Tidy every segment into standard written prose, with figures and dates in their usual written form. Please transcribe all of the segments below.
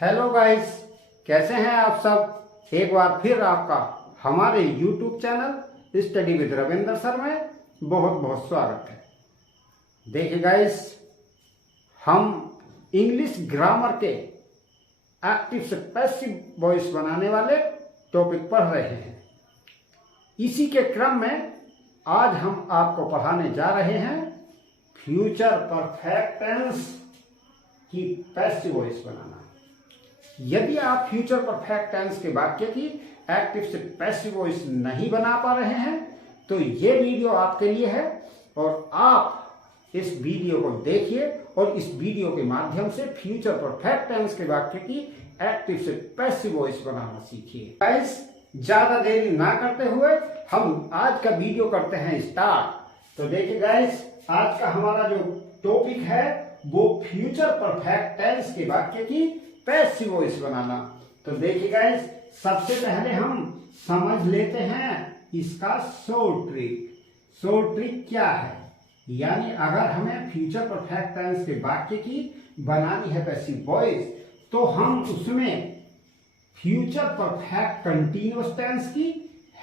Hello guys, कैसे हैं आप सब। एक बार फिर आपका हमारे YouTube channel study with Ravinder sir में बहुत बहुत स्वागत है। देखिए गाइस, हम इंग्लिश ग्रामर के एक्टिव से पैसिव वॉइस बनाने वाले टॉपिक पढ़ रहे हैं। इसी के क्रम में आज हम आपको पढ़ाने जा रहे हैं फ्यूचर परफेक्ट टेंस की पैसिव वॉइस बनाना। यदि आप फ्यूचर परफेक्ट टेंस के वाक्य की एक्टिव से पैसिव वॉइस नहीं बना पा रहे हैं तो ये वीडियो आपके लिए है और आप इस वीडियो को देखिए और इस वीडियो के माध्यम से फ्यूचर परफेक्ट टेंस के वाक्य की एक्टिव से पैसिव वॉइस बनाना सीखिए। गाइस, ज्यादा देरी ना करते हुए हम आज का वीडियो करते हैं स्टार्ट। तो देखिए गाइस, आज का हमारा जो टॉपिक है वो फ्यूचर परफेक्ट टेंस के वाक्य की पैसिव वॉइस बनाना। तो देखिए गाइस, सबसे पहले हम समझ लेते हैं इसका शॉर्ट ट्रिक। शॉर्ट ट्रिक क्या है, यानी अगर हमें फ्यूचर परफेक्ट टेंस के वाक्य की बनानी है पैसिव वॉइस तो हम उसमें फ्यूचर परफेक्ट कंटीन्यूअस टेंस की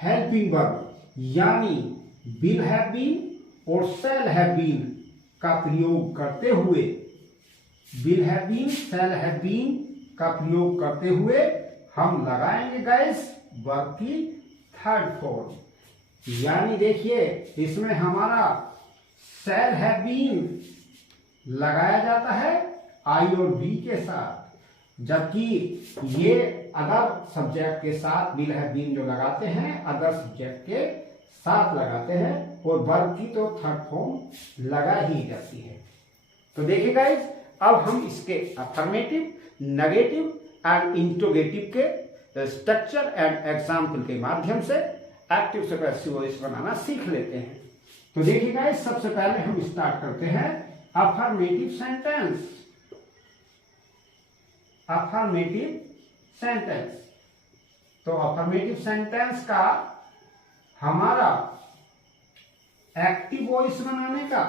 हेल्पिंग वर्ब यानी विल हैव बीन और शैल हैव बीन का प्रयोग करते हुए will have been, shall have been का प्रयोग करते हुए हम लगाएंगे गाइस वर्ब की थर्ड फॉर्म। यानी देखिए, इसमें हमारा शैल हैव बीन लगाया जाता है आई और बी के साथ, जबकि ये अदर सब्जेक्ट के साथ विल हैव बीन जो लगाते हैं अदर सब्जेक्ट के साथ लगाते हैं और वर्ब की तो थर्ड फॉर्म लगा ही जाती है। तो देखिए गाइस, अब हम इसके अफर्मेटिव, नेगेटिव एंड इंट्रोगेटिव के स्ट्रक्चर एंड एग्जाम्पल के माध्यम से एक्टिव से पैसिव वॉइस बनाना सीख लेते हैं। तो देखिए गाइस, सबसे पहले हम स्टार्ट करते हैं अफर्मेटिव सेंटेंस। अफर्मेटिव सेंटेंस, तो अफर्मेटिव सेंटेंस का हमारा एक्टिव वॉइस बनाने का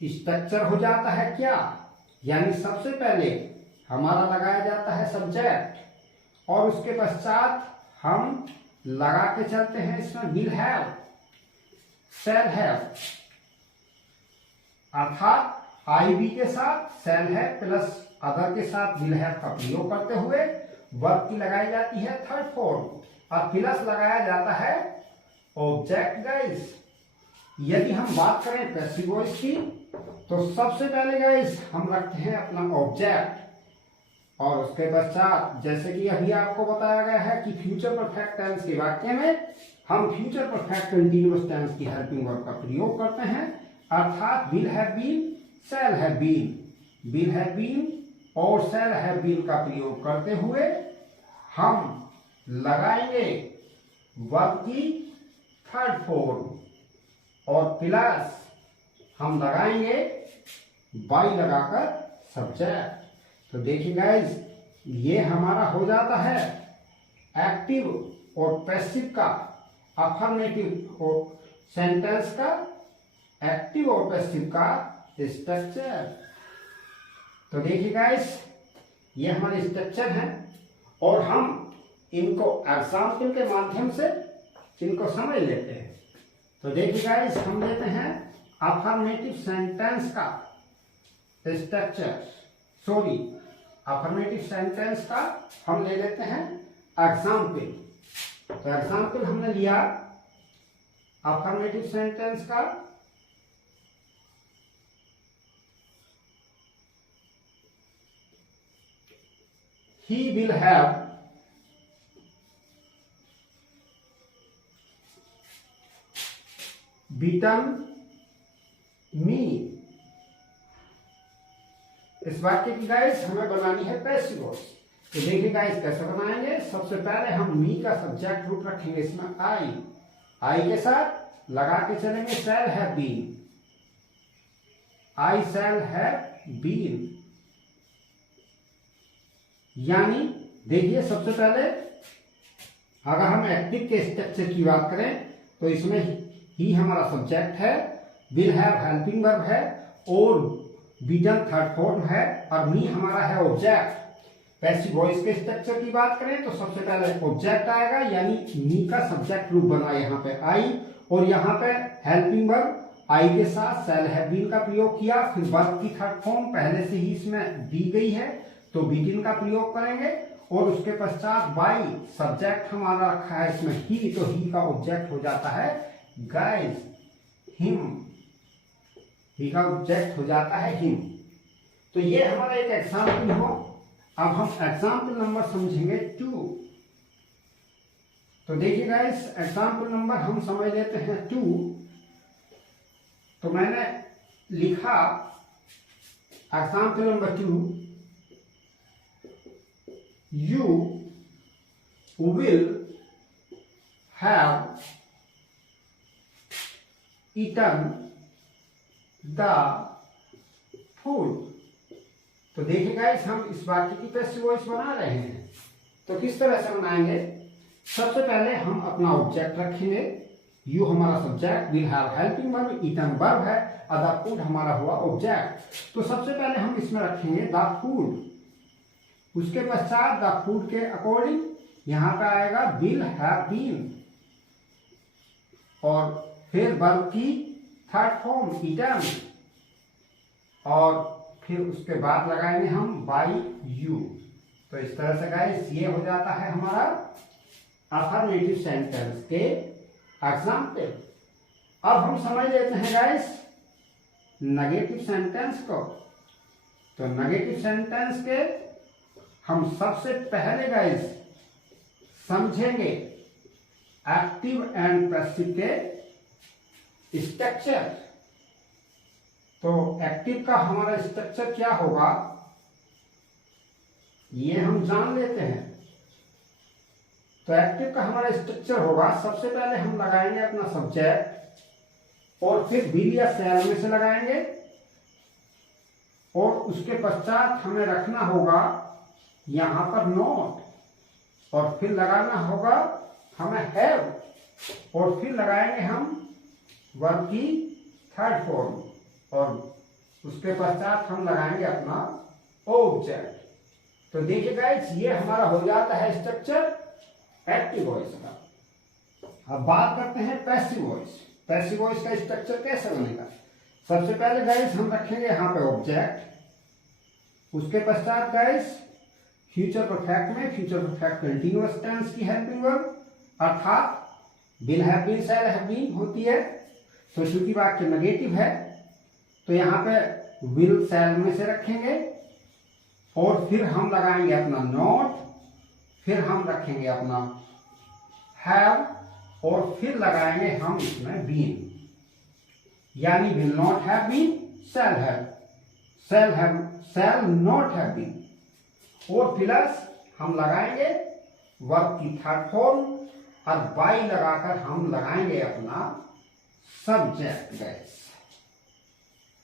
स्ट्रक्चर हो जाता है क्या, यानी सबसे पहले हमारा लगाया जाता है सब्जेक्ट और उसके पश्चात हम लगा के चलते हैं इसमें विल हैव, शैल हैव, अर्थात आई बी के साथ शैल हैव प्लस अदर के साथ विल हैव का प्रयोग करते हुए वर्ब की लगाई जाती है थर्ड फॉर्म और प्लस लगाया जाता है ऑब्जेक्ट। गाइस, यदि हम बात करें पैसिव वॉइस की तो सबसे पहले गाइस हम रखते हैं अपना ऑब्जेक्ट और उसके पश्चात जैसे कि अभी आपको बताया गया है कि फ्यूचर परफेक्ट टेंस के वाक्य में हम फ्यूचर परफेक्ट कंटीन्यूअस टेंस की हेल्पिंग वर्ब का प्रयोग करते हैं, अर्थात will have been, shall have been, will have been और शैल हैव बीन का प्रयोग करते हुए हम लगाएंगे वर्ब की थर्ड फॉर्म और प्लस हम लगाएंगे बाई लगाकर सब्जेक्ट। तो देखिए गाइस, ये हमारा हो जाता है एक्टिव और पैसिव का, अफर्मेटिव और सेंटेंस का एक्टिव और पैसिव का स्ट्रक्चर। तो देखिए गाइस, ये हमारे स्ट्रक्चर हैं और हम इनको एग्जाम्पल के माध्यम से इनको समझ लेते हैं। तो देखिए गाइस, हम लेते हैं अफर्मेटिव सेंटेंस का स्ट्रक्चर, अफर्मेटिव सेंटेंस का हम ले लेते हैं एग्जाम्पल। तो एग्जाम्पल हमने लिया अफर्मेटिव सेंटेंस का he will have beaten me। इस वाक्य की गाइस हमें बनानी है पैसिव वॉइस। तो देखिए गाइस, कैसे बनाएंगे। सबसे पहले हम मी का सब्जेक्ट रूप रखेंगे इसमें आई के साथ लगा के चलेंगे shall have been, I shall have been. यानी देखिए, सबसे पहले अगर हम एक्टिव के स्ट्रक्चर की बात करें तो इसमें ही हमारा सब्जेक्ट है, विल हैव हेल्पिंग वर्ब है और बीटन थर्ड फॉर्म है और मी हमारा है ऑब्जेक्ट। पैसिव वॉइस के स्ट्रक्चर की बात करें तो सबसे पहले ऑब्जेक्ट आएगा, यानी मी का सब्जेक्ट रूप बना यहाँ पे आई, और यहाँ पे हेल्पिंग वर्ब आई के साथ शैल हैव बीन का प्रयोग किया। फिर वर्ब की थर्ड फॉर्म पहले से ही इसमें दी गई है तो बीटिन का प्रयोग करेंगे, और उसके पश्चात बाई सब्जेक्ट हमारा रखा है इसमें ही, तो ही का ऑब्जेक्ट हो जाता है गाइस हिम, ही का ऑब्जेक्ट हो जाता है हिम। तो ये हमारा एक एग्जाम्पल हो। अब हम एग्जाम्पल नंबर समझेंगे 2। तो देखिए गाइस, एग्जाम्पल नंबर हम समझ लेते हैं 2। तो मैंने लिखा example number 2, you will have eaten the food। तो देखिए गाइस, हम इस वाक्य की पैसिव वॉइस बना रहे हैं। तो किस तरह से बनाएंगे? सबसे पहले हम अपना ऑब्जेक्ट रखेंगे, यू हमारा subject, will have helping verb, eaten verb है, और द फूड हमारा हुआ ऑब्जेक्ट। तो सबसे पहले हम इसमें रखेंगे द फूड, उसके पश्चात द फूड के अकॉर्डिंग यहां पे आएगा विल हैव बीन, और फिर वर्ब की थर्ड फॉर्म ईटन, और फिर उसके बाद लगाएंगे हम बाय यू। तो इस तरह से गाइस ये हो जाता है हमारा अफर्मेटिव सेंटेंस के एग्जाम्पल। अब हम समझ लेते हैं गाइस नेगेटिव सेंटेंस को। तो नेगेटिव सेंटेंस के हम सबसे पहले गाइस समझेंगे एक्टिव एंड पैसिव के स्ट्रक्चर। तो एक्टिव का हमारा स्ट्रक्चर क्या होगा ये हम जान लेते हैं। तो एक्टिव का हमारा स्ट्रक्चर होगा, सबसे पहले हम लगाएंगे अपना सब्जेक्ट, और फिर विल या शैल में से लगाएंगे, और उसके पश्चात हमें रखना होगा यहां पर नॉट, और फिर लगाना होगा हमें हैव, और फिर लगाएंगे हम वर्ब की थर्ड फॉर्म, और उसके पश्चात हम लगाएंगे अपना ऑब्जेक्ट। तो देखिए गाइस, ये हमारा हो जाता है स्ट्रक्चर एक्टिव वॉइस का। अब बात करते हैं पैसिव वॉइस। पैसिव वॉइस का स्ट्रक्चर कैसे बनेगा? सबसे पहले गाइस हम रखेंगे यहाँ पे ऑब्जेक्ट, उसके पश्चात गाइस फ्यूचर परफेक्ट में फ्यूचर परफेक्ट कंटीन्यूअस टेंस की हेल्पिंग वर्ब, अर्थात will have been, shall have been होती है। तो चूंकि वाक्य नेगेटिव है तो यहाँ पे विल शैल में से रखेंगे, और फिर हम लगाएंगे अपना नॉट, फिर हम रखेंगे अपना हैव, और फिर लगाएंगे हम इसमें बीन, यानी will not have been, shall have, shall not have been, और प्लस हम लगाएंगे वर्ब की थर्ड फॉर्म, और बाई लगाकर हम लगाएंगे अपना सब्जेक्ट गाइस।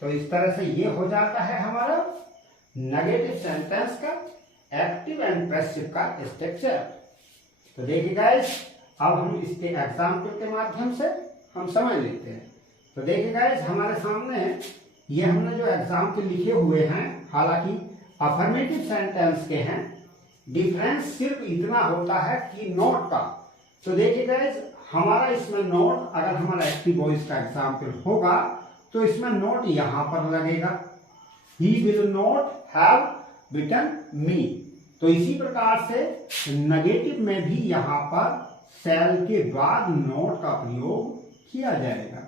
तो इस तरह से ये हो जाता है हमारा नेगेटिव सेंटेंस का एक्टिव एंड पैसिव का स्ट्रक्चर। तो देखिए गाइस, अब हम इसके एग्जाम्पल के माध्यम से हम समझ लेते हैं। तो देखिए गाइस, हमारे सामने ये हमने जो एग्जाम्पल लिखे हुए हैं, हालांकि अफर्मेटिव सेंटेंस के हैं, डिफरेंस सिर्फ इतना होता है कि नॉट का। तो देखिए गाइस, हमारा इसमें नॉट, अगर हमारा एक्टिव वॉइस का एग्जाम्पल होगा तो इसमें नॉट यहां पर लगेगा, ही will not have bitten me. तो इसी प्रकार से नेगेटिव में भी यहां पर शैल के बाद नॉट का प्रयोग किया जाएगा,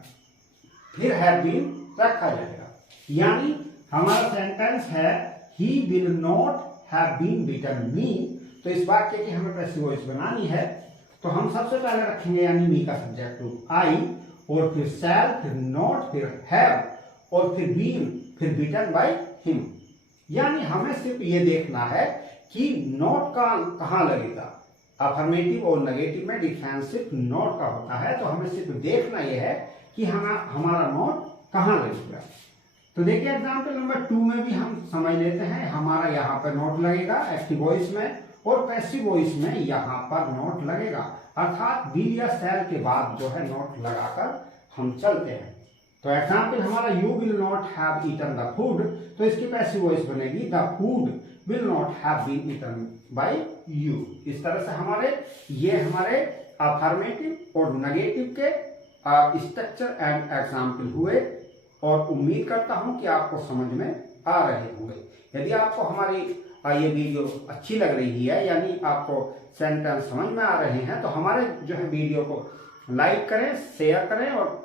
फिर हैव बीन रखा जाएगा। यानी हमारा सेंटेंस है he will not have been bitten me. तो इस वाक्य की हमें पैसिव वॉइस बनानी है, तो हम सबसे पहले रखेंगे यानी मी का सब्जेक्ट रूप आई, और फिर शैल, फिर नॉट, फिर हैव, और फिर बीन, फिर बिटन बाय हिम। यानी हमें सिर्फ ये देखना है कि नॉट का कहां लगेगा। अफर्मेटिव और नेगेटिव में डिफरेंस सिर्फ नॉट का होता है, तो हमें सिर्फ देखना यह है कि हमारा नॉट कहां लगेगा। तो देखिए एग्जाम्पल नंबर 2 में भी हम समझ लेते हैं, हमारा यहाँ पर नॉट लगेगा एक्टिव वॉइस में, और पैसिव वॉइस में यहाँ पर नॉट लगेगा, अर्थात विल या शैल के बाद जो है नॉट लगाकर हम चलते हैं। तो एग्जाम्पल हमारा you will not have eaten the food, तो इसकी पैसिव वॉइस बनेगी the food will not have been eaten by you. इस तरह से हमारे अफर्मेटिव और नेगेटिव के स्ट्रक्चर एंड एग्जाम्पल हुए, और उम्मीद करता हूं कि आपको समझ में आ रहे होंगे। यदि आपको हमारी ये वीडियो अच्छी लग रही है, यानी आपको सेंटेंस समझ में आ रहे हैं, तो हमारे जो है वीडियो को लाइक करें, शेयर करें और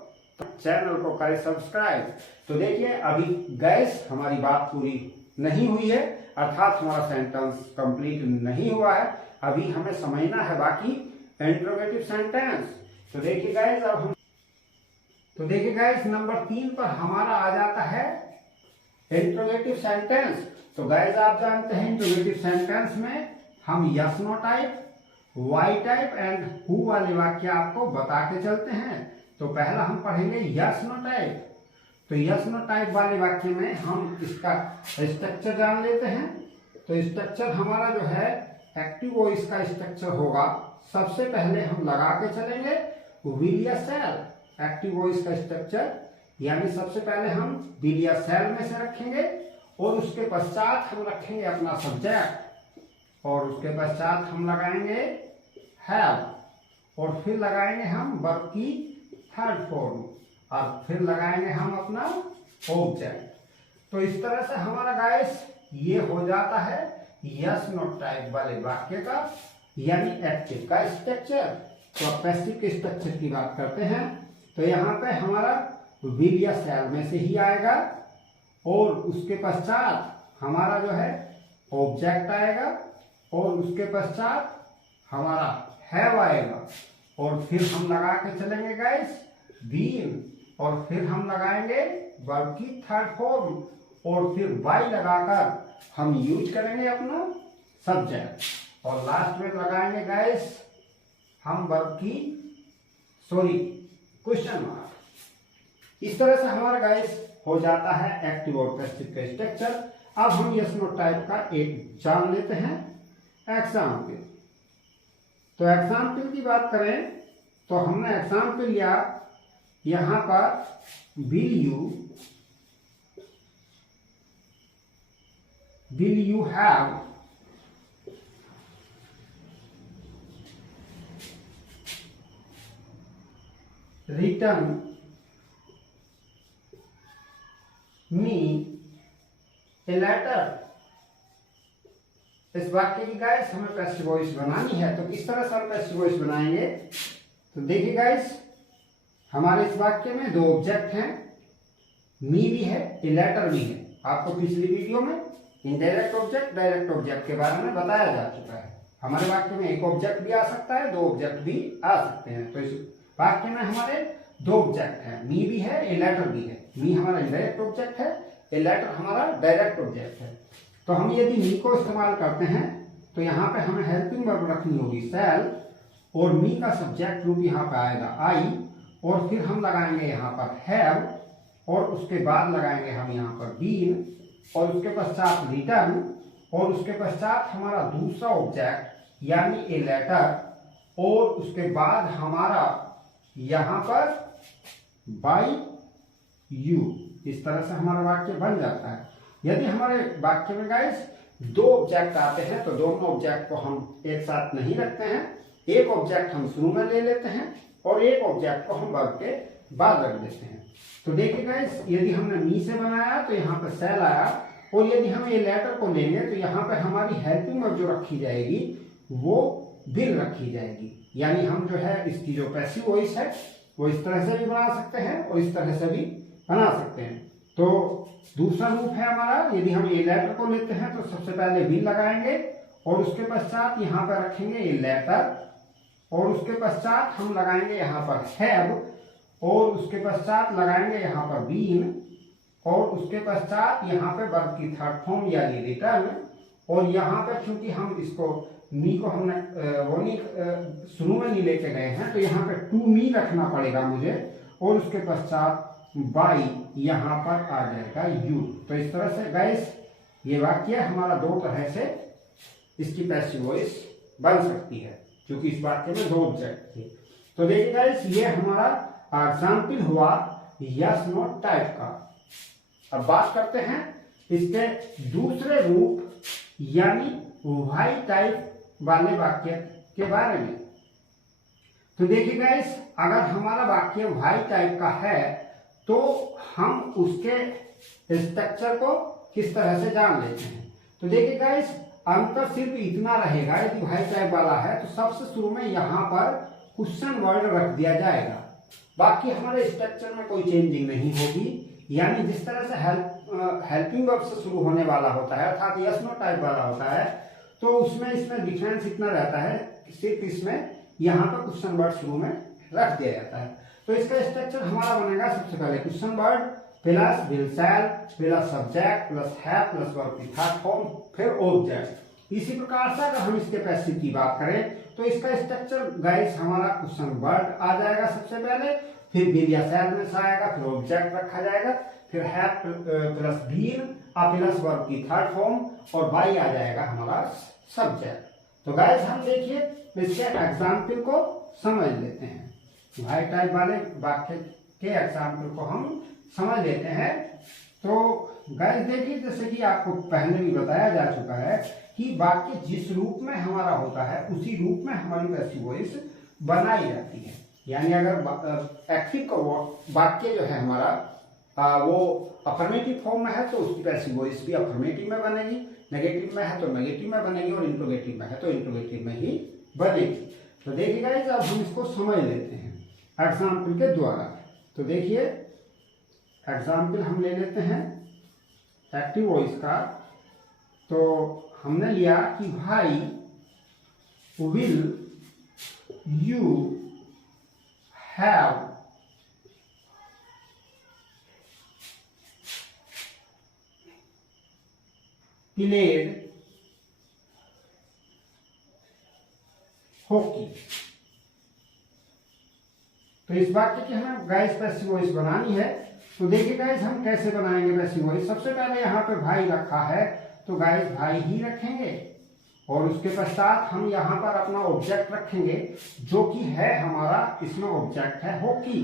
चैनल को करें सब्सक्राइब। तो देखिए अभी गैस हमारी बात पूरी नहीं हुई है, अर्थात हमारा सेंटेंस कंप्लीट नहीं हुआ है, अभी हमें समझना है बाकी इंट्रोगेटिव सेंटेंस। तो देखिए गाइस नंबर 3 पर हमारा आ जाता है इंट्रोगेटिव सेंटेंस। तो गाइस आप जानते हैं इंट्रोगेटिव सेंटेंस में हम yes no type, why type and who वाले वाक्य आपको बता के चलते हैं। तो पहला हम पढ़ेंगे यस नो टाइप। तो यस नो टाइप वाले वाक्य में हम इसका स्ट्रक्चर जान लेते हैं। तो स्ट्रक्चर हमारा जो है एक्टिव वॉइस का स्ट्रक्चर होगा। सबसे पहले हम लगा के चलेंगे विल या शैल। एक्टिव वॉइस का स्ट्रक्चर यानी सबसे पहले हम विल या शैल में से रखेंगे, और उसके पश्चात हम रखेंगे अपना सब्जेक्ट, और उसके पश्चात हम लगाएंगे हैव, और फिर लगाएंगे हम वर्ब की थर्ड फॉर्म, और फिर लगाएंगे हम अपना ऑब्जेक्ट। तो इस तरह से हमारा गाइस ये हो जाता है यस नॉट टाइप वाले वाक्य का यानी एक्टिव का स्ट्रक्चर। तो अब पैसिव के स्ट्रक्चर की बात करते हैं। तो यहाँ पे हमारा विल या शैल में से ही आएगा, और उसके पश्चात हमारा जो है ऑब्जेक्ट आएगा, और उसके पश्चात हमारा हैव आएगा, और फिर हम लगा के चलेंगे गाइस बीन, और फिर हम लगाएंगे वर्ब की थर्ड फॉर्म, और फिर बाय लगाकर हम यूज करेंगे अपना सब्जेक्ट, और लास्ट में लगाएंगे गाइस हम वर्ब की क्वेश्चन मार्क। इस तरह से हमारा गाइस हो जाता है एक्टिव और पैसिव का स्ट्रक्चर। अब हम यस नो टाइप का एक जान लेते हैं एग्जाम्पल। तो एग्जाम्पल की बात करें तो हमने एग्जाम्पल लिया यहां पर will you have return me a letter. इस वाक्य की गाइस हमें पैसिव वॉइस बनानी है। तो किस तरह से हम पैसिव वॉइस बनाएंगे? तो देखिए गाइस हमारे इस वाक्य में दो ऑब्जेक्ट हैं, मी भी है, ए लेटर भी है। आपको पिछली वीडियो में इनडायरेक्ट ऑब्जेक्ट, डायरेक्ट ऑब्जेक्ट के बारे में बताया जा चुका है। हमारे वाक्य में एक ऑब्जेक्ट भी आ सकता है, दो ऑब्जेक्ट भी आ सकते हैं। तो इस वाक्य में हमारे दो ऑब्जेक्ट हैं, मी भी है, ए लेटर भी है। मी हमारा इनडायरेक्ट ऑब्जेक्ट है, ए लेटर हमारा डायरेक्ट ऑब्जेक्ट है। तो हम यदि मी को इस्तेमाल करते हैं तो यहाँ पे हमें हेल्पिंग वर्ब रखनी होगी शैल, और मी का सब्जेक्ट रूप यहाँ पे आएगा आई, और फिर हम लगाएंगे यहाँ पर हैव, और उसके बाद लगाएंगे हम यहाँ पर बीन, और उसके पश्चात रिटर्न, और उसके पश्चात हमारा दूसरा ऑब्जेक्ट यानी ए लेटर, और उसके बाद हमारा यहाँ पर बाय यू। इस तरह से हमारा वाक्य बन जाता है। यदि हमारे वाक्य में गाइस दो ऑब्जेक्ट आते हैं तो दोनों ऑब्जेक्ट को हम एक साथ नहीं रखते हैं, एक ऑब्जेक्ट हम शुरू में ले लेते हैं और एक ऑब्जेक्ट को हम वर्ब के बाद रख देते हैं। तो देखिए गाइस यदि हमने मी से बनाया तो यहाँ पर सेल आया, और यदि हम ये लेटर को लेंगे तो यहाँ पर हमारी हेल्पिंग वर्ब जो रखी जाएगी वो विल रखी जाएगी। यानी हम जो है इसकी जो पैसिव वॉइस है वो इस तरह से भी बना सकते हैं और इस तरह से भी बना सकते हैं। तो दूसरा रूप है हमारा, यदि हम ए लेटर को लेते हैं तो सबसे पहले विल लगाएंगे और उसके पश्चात यहाँ पर रखेंगे ए लेटर, और उसके पश्चात हम लगाएंगे यहाँ पर हैव, और उसके पश्चात लगाएंगे यहाँ पर बीन, और उसके पश्चात यहाँ पे वर्ब की थर्ड फॉर्म यानी रिटर्न, और यहाँ पे चूंकि हम इसको मी को हमने वो नहीं शुरू में नहीं लेके गए हैं तो यहाँ पे टू मी रखना पड़ेगा मुझे, और उसके पश्चात बाई यहाँ पर आ जाएगा यू। तो इस तरह से गाइस ये वाक्य हमारा दो तरह से इसकी पैसिव वॉइस बन सकती है, क्योंकि इस वाक्य में दो ऑब्जेक्ट थे। तो देखिए गाइस ये हमारा एग्जाम्पल हुआ यस नो टाइप का। अब बात करते हैं इसके दूसरे रूप यानी व्हाई टाइप वाले वाक्य के बारे में। तो देखिए गाइस, अगर हमारा वाक्य व्हाई टाइप का है तो हम उसके स्ट्रक्चर को किस तरह से जान लेते हैं। तो देखिए गाइस, अंतर सिर्फ इतना रहेगा, यदि व्हाई टाइप वाला है तो सबसे शुरू में यहाँ पर क्वेश्चन वर्ड रख दिया जाएगा, बाकी हमारे स्ट्रक्चर में कोई चेंजिंग नहीं होगी। यानी जिस तरह से हेल्पिंग वर्ब से शुरू होने वाला होता है अर्थात यस नो टाइप वाला होता है, तो उसमें इसमें डिफरेंस इतना रहता है, सिर्फ इसमें यहाँ पर क्वेश्चन वर्ड शुरू में रख दिया जाता है। तो इसका स्ट्रक्चर हमारा बनेगा सबसे पहले question word plus will shell plus subject plus have plus verb की थर्ड फॉर्म फिर ऑब्जेक्ट। इसी प्रकार से अगर हम इसके पैसिव की बात करें तो इसका स्ट्रक्चर गाइस हमारा क्वेश्चन वर्ड आ जाएगा सबसे पहले, फिर विल या शैल में से आएगा, फिर ऑब्जेक्ट रखा जाएगा, फिर have plus been plus verb की थर्ड फॉर्म और बाई आ जाएगा हमारा सब्जेक्ट। तो गाइस हम देखिए इसके एग्जाम्पल को समझ लेते हैं, व्हाई टाइप वाले वाक्य के एग्जाम्पल को हम समझ लेते हैं। तो गाइस देखिए, जैसे कि आपको पहले भी बताया जा चुका है कि वाक्य जिस रूप में हमारा होता है उसी रूप में हमारी पैसिव वॉइस बनाई जाती है। यानी अगर एक्टिव का वाक्य जो है हमारा वो अफर्मेटिव फॉर्म में है तो उसकी पैसिव वॉइस भी अफर्मेटिव में बनेगी, नेगेटिव में है तो नेगेटिव में बनेगी और इंट्रोगेटिव में है तो इंट्रोगेटिव में ही बनेगी। तो देखिए गाइस, अब हम इसको समझ लेते हैं एग्जाम्पल के द्वारा। तो देखिए एग्जाम्पल हम ले लेते हैं एक्टिव वॉइस का। तो हमने लिया कि भाई will you have played hockey. तो इस वाक्य की हमें गाइस पैसिव वॉइस बनानी है। तो देखिए गाइस, हम कैसे बनाएंगे पैसिव वॉइस। सबसे पहले यहाँ पे भाई रखा है तो गाइस भाई ही रखेंगे और उसके पश्चात हम यहाँ पर अपना ऑब्जेक्ट रखेंगे जो कि है हमारा, इसमें ऑब्जेक्ट है हॉकी,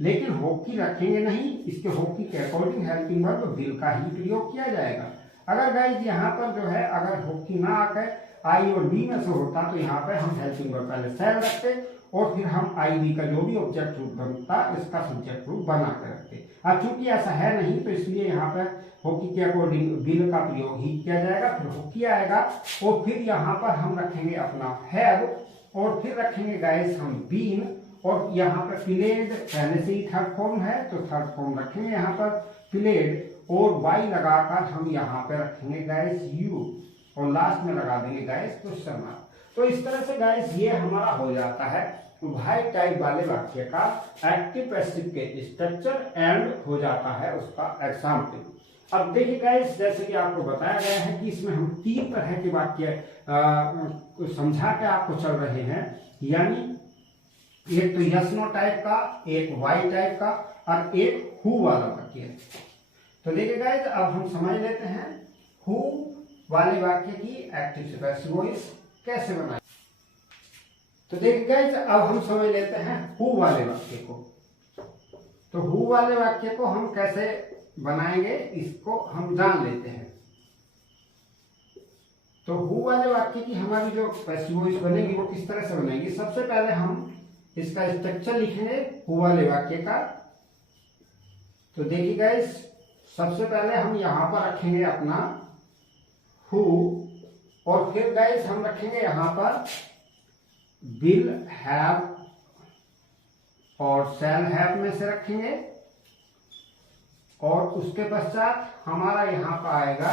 लेकिन हॉकी रखेंगे नहीं, इसके हॉकी के अकॉर्डिंग हेल्पिंग वर्ब विल का ही प्रयोग किया जाएगा। अगर गाइस यहाँ पर जो है अगर हॉकी ना आकर आई और बी में से होता तो यहाँ पर हम हेल्पिंग वर्ब पहले शैल रखते और फिर हम आई बी का जो भी ऑब्जेक्ट रूप बनता इसका सब्जेक्ट रूप बना कर रखते। अब चूंकि ऐसा है नहीं तो इसलिए यहाँ पर हॉकी के अकॉर्डिंग विल का प्रयोग ही किया जाएगा, फिर हॉकी आएगा और फिर यहाँ पर हम रखेंगे अपना हैव और फिर रखेंगे गाइस हम बीन और यहाँ पर प्लेड पहले से ही थर्ड फॉर्म है तो थर्ड फॉर्म रखेंगे यहाँ पर प्लेड और वाई लगाकर हम यहाँ पे रखेंगे गाइस यू और लास्ट में लगा देंगे गाइस क्वेश्चन मार्क। तो इस तरह से गाइस ये हमारा हो जाता है व्हाई टाइप वाले वाक्य का एक्टिव पैसिव के स्ट्रक्चर एंड हो जाता है उसका एग्जाम्पल। अब देखिए गाइस, जैसे कि आपको बताया गया है कि इसमें हम तीन तरह के वाक्य समझा के आपको चल रहे हैं, यानी एक तो यस नो टाइप का, एक व्हाई टाइप का और एक हु वाला वाक्य। तो देखिए गाइस, अब हम समझ लेते हैं हु वाले वाक्य की एक्टिव से पैसिव वॉइस कैसे बनाए। तो देखिए गाइस, अब हम समझ लेते हैं हु वाले वाक्य को। तो हु वाले वाक्य को हम कैसे बनाएंगे इसको हम जान लेते हैं। तो हु वाले वाक्य की हमारी जो पैसिव वॉइस बनेगी वो किस तरह से बनेगी। सबसे पहले हम इसका स्ट्रक्चर लिखेंगे हु वाले वाक्य का। तो देखिए गाइस, सबसे पहले हम यहां पर रखेंगे अपना हु और फिर गाइस हम रखेंगे यहां पर विल हैव और शैल हैव में से रखेंगे और उसके पश्चात हमारा यहां पर आएगा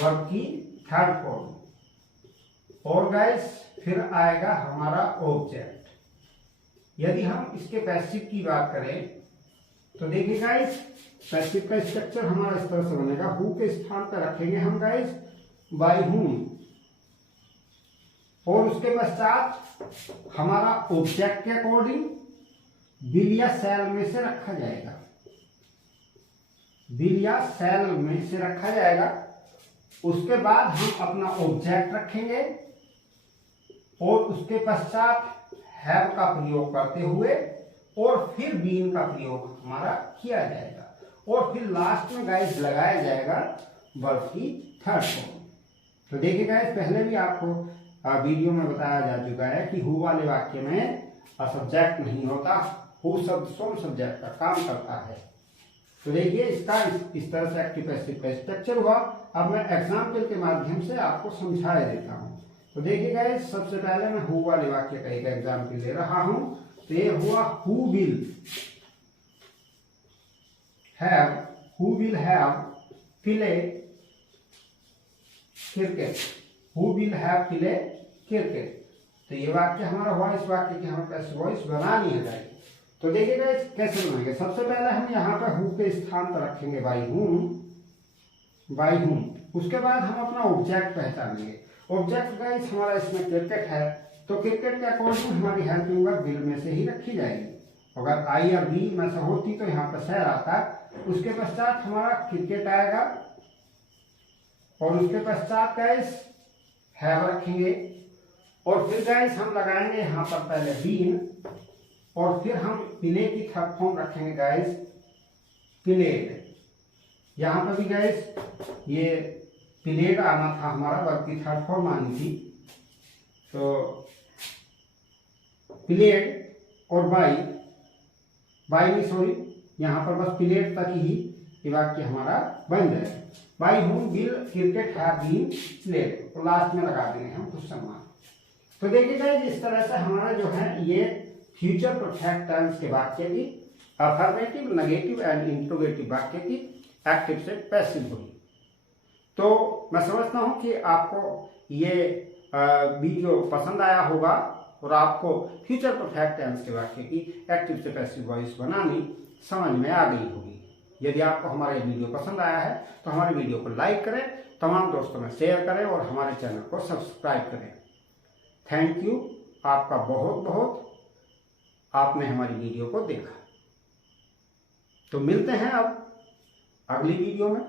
वर्ब की थर्ड फॉर्म और गाइस फिर आएगा हमारा ऑब्जेक्ट। यदि हम इसके पैसिव की बात करें तो देखिए गाइस, पैसिव का स्ट्रक्चर हमारा इस तरह से बनेगा, हु के स्थान पर रखेंगे हम गाइस बाय हुम और उसके पश्चात हमारा ऑब्जेक्ट के अकॉर्डिंग विल या शैल में से रखा जाएगा, विल या शैल में से रखा जाएगा। उसके बाद हम अपना ऑब्जेक्ट रखेंगे और उसके पश्चात हैव का प्रयोग करते हुए और फिर बीन का प्रयोग हमारा किया जाएगा और फिर लास्ट में गाइस लगाया जाएगा वर्ब की थर्ड फॉर्म। तो देखिए गाइस, पहले भी आपको वीडियो में बताया जा चुका है कि हु वाले वाक्य में सब्जेक्ट नहीं होता, हु शब्द स्वयं सब्जेक्ट का काम करता है। तो देखिए इसका इस तरह से एक्टिव पैसिव का स्ट्रक्चर हुआ। अब मैं एग्जाम्पल के माध्यम से आपको समझा देता हूँ। तो देखिए गाइस, सबसे पहले मैं हु वाले वाक्य का एक एग्जाम्पल ले रहा हूँ। तो ये हुआ who will have play cricket, who will have play cricket. तो ये वाक्य हमारा हुआ, इस वाक्य की हमें पैसिव वॉइस बनानी है गाइस। तो देखिए गाइस कैसे बनाएंगे। सबसे पहले हम यहाँ पर हु के स्थान पर रखेंगे बाई हूम। उसके बाद हम अपना ऑब्जेक्ट पहचानेंगे। ऑब्जेक्ट गाइस हमारा इसमें क्रिकेट है, तो क्रिकेट के अकॉर्डिंग हमारी हेल्पिंग वर्ब विल में से ही रखी जाएगी। अगर आई और बी में से होती तो यहाँ पर शहर आता। उसके पश्चात हमारा क्रिकेट आएगा और उसके पश्चात गाइस हैव रखेंगे और फिर गाइस हम लगाएंगे यहाँ पर पहले बीन और फिर हम प्ले की थर्ड फॉर्म रखेंगे गाइस प्लेड। यहाँ पर भी गाइस ये प्लेड आना था, हमारा वर्ब की थर्ड फॉर्म आनी थी। तो प्लेड और बाई नहीं सॉरी, यहाँ पर बस प्लेड तक ही ये वाक्य हमारा बन जाएगा। By whom will cricket have been played, तो लास्ट में लगा देंगे हम कुछ सम्मान। तो देखिए गाइस इस तरह से हमारा जो है ये फ्यूचर परफेक्ट टेंस के वाक्य की अफर्मेटिव, नेगेटिव एंड इंट्रोगेटिव वाक्य की एक्टिव से पैसिव हुई। तो मैं समझता हूं कि आपको ये वीडियो पसंद आया होगा और आपको फ्यूचर परफेक्ट टेंस के वाक्य की एक्टिव से पैसिव वॉइस बनानी समझ में आ गई होगी। यदि आपको हमारा ये वीडियो पसंद आया है तो हमारे वीडियो को लाइक करें, तमाम दोस्तों में शेयर करें और हमारे चैनल को सब्सक्राइब करें। थैंक यू, आपका बहुत बहुत, आपने हमारी वीडियो को देखा। तो मिलते हैं अब अगली वीडियो में।